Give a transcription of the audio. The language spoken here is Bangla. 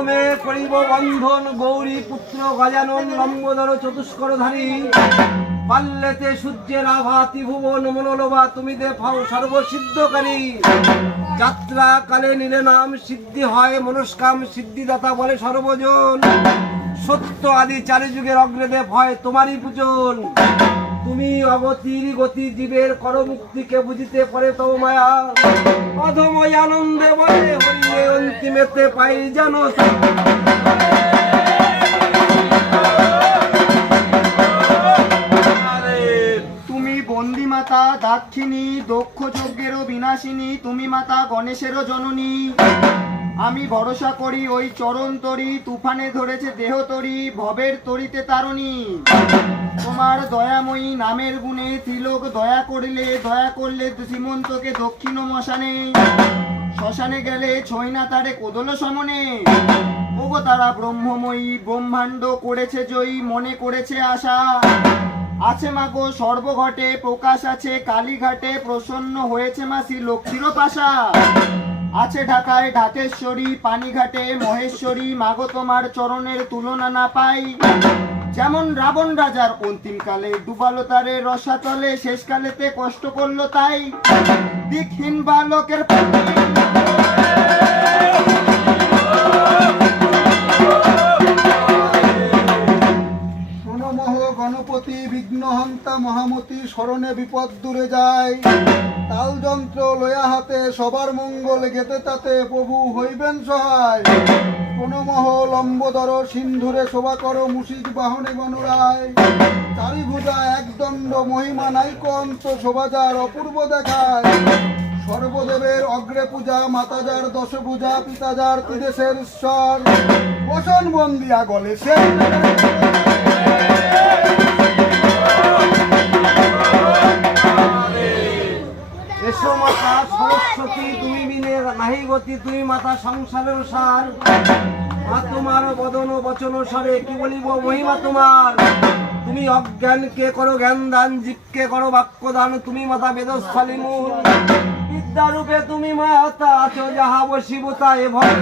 কদমে করিব বন্ধন গৌরী পুত্র গজানন লম্বোদর চতুষ্করধারী পাল্লেতে সূর্যের আভা ত্রিভুবন মনোলোভা তুমি দেখাও সর্বসিদ্ধকারী যাত্রা কালে নিলে নাম সিদ্ধি হয় মনস্কাম সিদ্ধিদাতা বলে সর্বজন সত্য আদি চারি যুগের অগ্রদেব হয় তোমারই পূজন তুমি অগতির গতি জীবের কর মুক্তিকে বুঝিতে পারে তব মায়া অধময় আনন্দে বলে হরিয়ে অন্তিমেতে পাই জানো তুমি বন্দি মাতা দাক্ষিণী দক্ষ যজ্ঞেরও বিনাশিনী তুমি মাতা গণেশেরও জননী আমি ভরসা করি ওই চরণ তরি তুফানে ধরেছে দেহ তরি ভবের তরিতে তারণী তোমার দয়াময়ী নামের গুণে ত্রিলোক দয়া করলে শ্রীমন্তকে দক্ষিণ মশানে শ্মশানে গেলে ছয় না তারে কোদল সমনে ওগো তারা ব্রহ্মময়ী ব্রহ্মাণ্ড করেছে জয়ী মনে করেছে আশা আছে মাগো সর্বঘটে প্রকাশ আছে কালীঘাটে প্রসন্ন হয়েছে মাসি লক্ষ্মীরও পাশা আছে ঢাকায় ঢাকেশ্বরী পানিঘাটে মহেশ্বরী মাগো তোমার চরণের তুলনা না পাই যেমন রাবণ রাজার অন্তিমকালে ডুবালো তারে রসাতলে শেষকালেতে কষ্ট করলো তাই দিকহীন বালকের গণপতি বিঘ্নহন্তা মহামতি স্মরণে বিপদ দূরে যায় তাল যন্ত্র লয়া হাতে সবার মঙ্গল গেতে তাতে প্রভু হইবেন সহায় প্রণমহ লম্বোদর সিন্ধুরে শোভা করো মুশিক বাহনে গণরায় চারিভুজা একদণ্ড মহিমা নাইক অন্ত শোভাজার অপূর্ব দেখায় সর্বদেবের অগ্রে পূজা মাতাজার দশভুজা পিতাজার ত্রিদেশের ঈশ্বর বসন বন্দিয়া গলে সে এসো মাতা সরস্বতী তুমি বিনে নাহি গতি তুমি মাতা সংসারের সার মা তোমার বদন বচন স্বরে কি বলিব মহিমা তোমার তুমি অজ্ঞানকে করো জ্ঞান দান জীবকে করো বাক্য দান তুমি মাতা বেদস্থলী মূল বিদ্যারূপে তুমি মাতা আছো যাহা বসিবতা এ ভয়